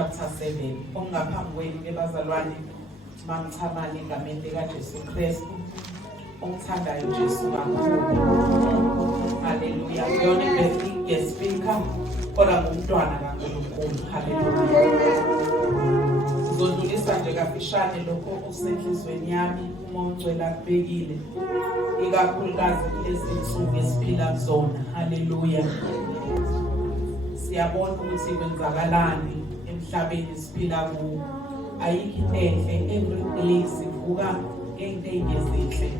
chapter 7. Ongaphambi kwenu ke bazalwane mamchamane egameni likaJesu Kristu. Ongithandayo uJesu kakhulu. Hallelujah. Kuyona guest speaker kodwa ngumntwana kaNkulunkulu. Hallelujah. Ngizodlulisa nje kafishane lokho kusenhlizweni yami uma ungcwele akubekile. Ikakhulukazi kulezi insuku esiphila kuzona. Hallelujah. Siyabona ukuthi kwenzakalani emhlabeni siphila kuwo. Ayikho enhle, every day sivuka into ezinhle.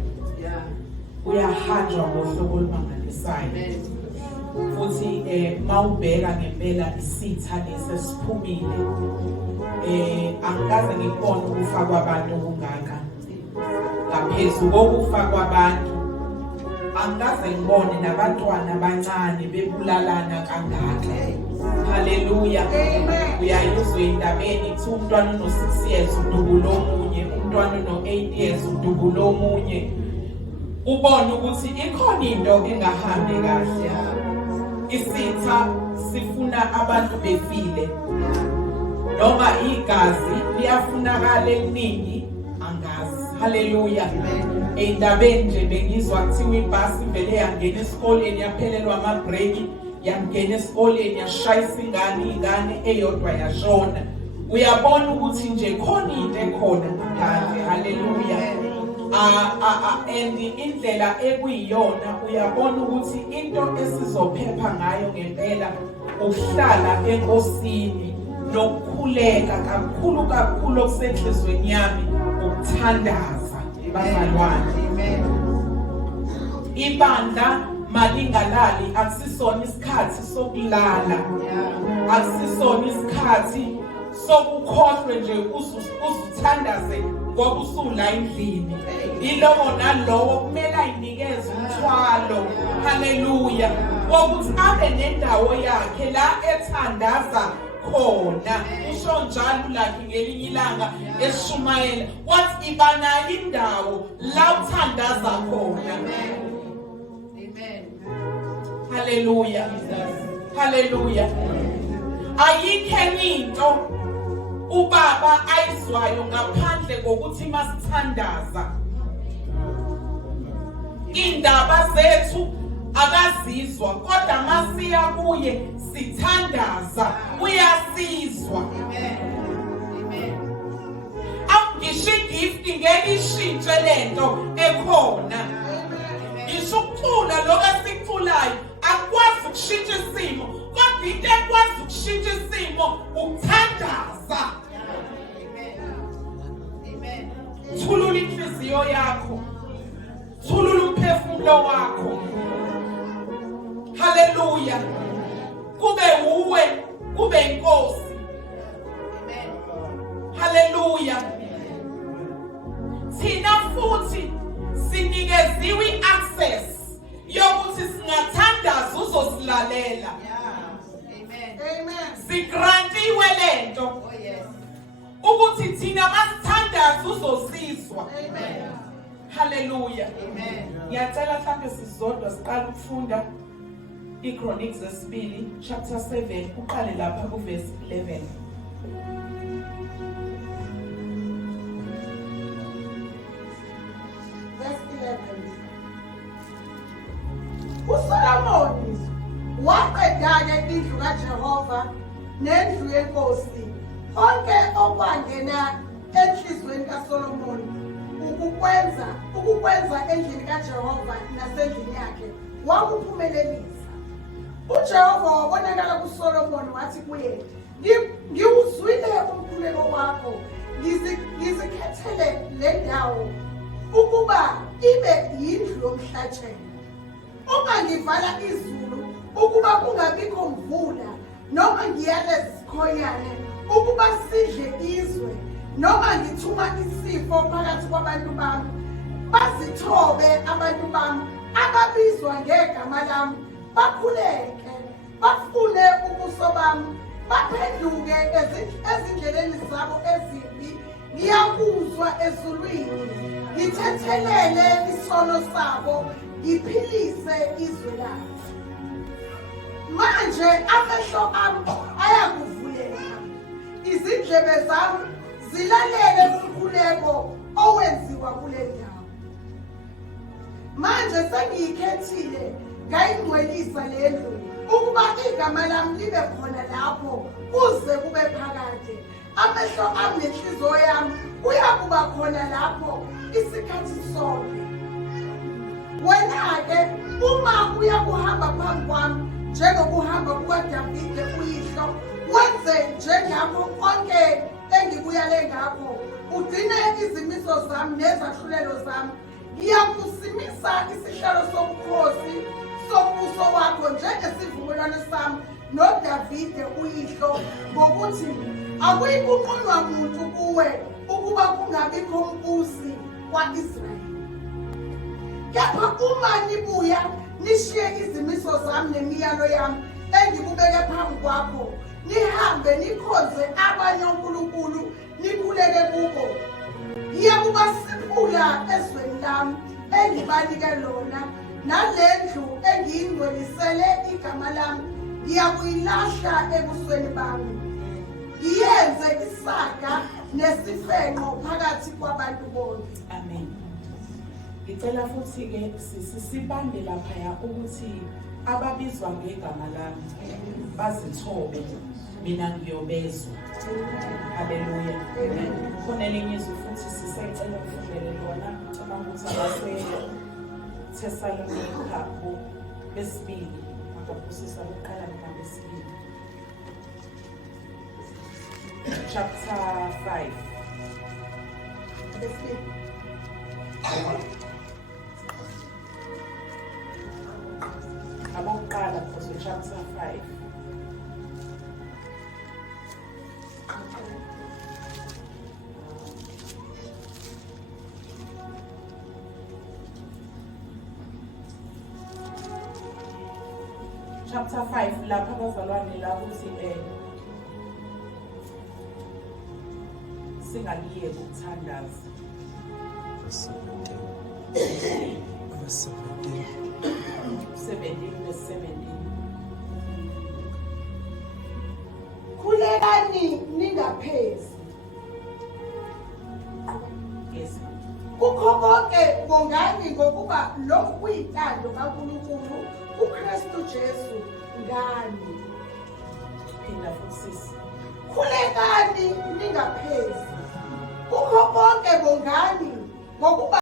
Uyahanjwa ngohlobo olumangalisayo. Futhi mawubheka ngempela isitha lesesiphumile. Angikaze ngibone ukufa kwabantu okungaka. Ngaphezulu kokufa kwabantu angikaze ngibone nabantwana abancane bebulalana kangaka. Hallelujah. Uyayizwa indabeni ukuthi umntwana no6 years udubula omunye, umntwana no8 years udubula omunye. Ubone ukuthi ikhona into engahambi kahle. Isitha sifuna abantu befile. Noma igazi liyafunakala eliningi angazi. Hallelujah. Endabeni nje bengizwa kuthiwa ibhasi vele yangena esikoleni yaphelelwa ama-break, yangena esikoleni yashayisa ingane eyodwa yashona. Uyabona ukuthi nje khona into ekhona ngaphandle. Hallelujah. And indlela ekuyiyona uyabona ukuthi into esizophepha ngayo ngempela ukuhlala enkosini nokukhuleka kakhulu okusenhlizweni yami ukuthandaza bazalwane. Ibandla malingalali akusisona isikhathi sokulala, akusisona isikhathi sokukhohlwa nje uzithandaze ngoba usula endlini. Ilowo nalowo kumele ayinikeze umthwalo. Hallelujah. Wokuthi abe nendawo yakhe la ethandaza khona. Usho njalo lakhe ngelinye ilanga eshumayela wathi ibanayo indawo la uthandaza khona. Amen. Hallelujah. Hallelujah. Ayikho into ubaba ayizwayo ngaphandle kokuthi masithandaza. Indaba zethu akazizwa kodwa masiya kuye sithandaza uyasizwa. Amen. Amen. Awungisho igift ngeke ishintshe lento ekhona. Ngisho ukucula lokho esiculayo akwazi ukushintsha isimo kodwa into ekwazi ukushintsha isimo ukuthandaza. Amen. Thulula inhliziyo yakho. Thulula umphefumulo wakho. Hallelujah. Kube uwe, kube inkosi. Amen. Hallelujah. Thina futhi sinikeziwe i-access yokuthi singathandaza uzosilalela. Amen. Amen. Sigrantiwe lento. Oh yes. Ukuthi thina masithandaza uzosizwa. Amen. Hallelujah. Amen. Ngiyacela mhlawumbe sizodwa siqala ukufunda iChronics zesibili chapter 7 uqale lapha ku verse 11. Verse 11. uSolomoni waqeda-ke indlu kaJehova nendlu yenkosi konke okwangena enhlizweni kaSolomoni ukukwenza endlini kaJehova nasendlini yakhe wakuphumelelisa. uJehova wabonakala kuSolomoni wathi kuye, ngiwuzwile umkhuleko wakho, ngizikhethele le ndawo ukuba ibe yindlu yomhlatshelo. Ungangivala izulu ukuba kungabikho mvula, noma ngiyale isikhonyane ukuba sidle izwe, noma ngithuma isifo phakathi kwabantu bami. Bazithobe abantu bami ababizwa ngegama lami, bakhuleke, bafune ubuso bami, baphenduke ezindleleni zabo ezimbi. Ngiyakuzwa ezulwini, ngithethelele isono sabo, ngiphilise izwe labo. Manje amehlo ami ayakuvulela, izindlebe zami zilalele umkhuleko owenziwa kule ndawo. Manje sengiyikhethile ngayingcwelisa le ndlu ukuba igama lami libe khona lapho kuze kube phakade. Amehlo ami nenhliziyo yami kuyakuba khona lapho isikhathi sonke. Wena-ke uma uyakuhamba phambi kwami njengokuhamba kukaDavide uyihlo, wenze njengakho konke engikuyale ngakho, ugcine izimiso zami nezahlulelo zami. Ngiyakusimisa isihlalo sobukhosi sobuso wakho njengesivumelwano sami noDavide uyihlo, ngokuthi akuyikunqunywa muntu kuwe ukuba kungabikho umbusi wa-Israyeli. Kepha uma nibuya nishiye izimiso zami nemiyalo yami engikubeke phambi kwakho, nihambe nikhonze abanye onkulunkulu nikhuleke kubo, ngiyakubasiphula ezweni lami engibanike lona, nale ndlu engiyingcwelisele igama lami ngiyakuyilahla ebusweni bami, ngiyenze isaga nesifenqo phakathi kwabantu bonke. Amen. Ngicela futhi-ke sibambe laphaya ukuthi ababizwa ngegama lami bazithobe, mina ngiyobezwa. Haleluya. Khona elinye izwi futhi sisecela ukufundele lona, ngicabanga ukuthi abaseThesalonika besibili, akaphosisa ukuqala nabesibili. Chapter 5. Abokuqala phose chapter 5. Chapter 5 lapha bazalwane la ukuthi singaliye ukuthandaza. Verse 17. Khulekani ningaphezi. Yes. Kukho konke bongani ngokuba lokhu kuyintando kaNkulunkulu uKristu Jesu ngani. Phinda futhi sisi. Khulekani ningaphezi. Kukho konke bongani ngokuba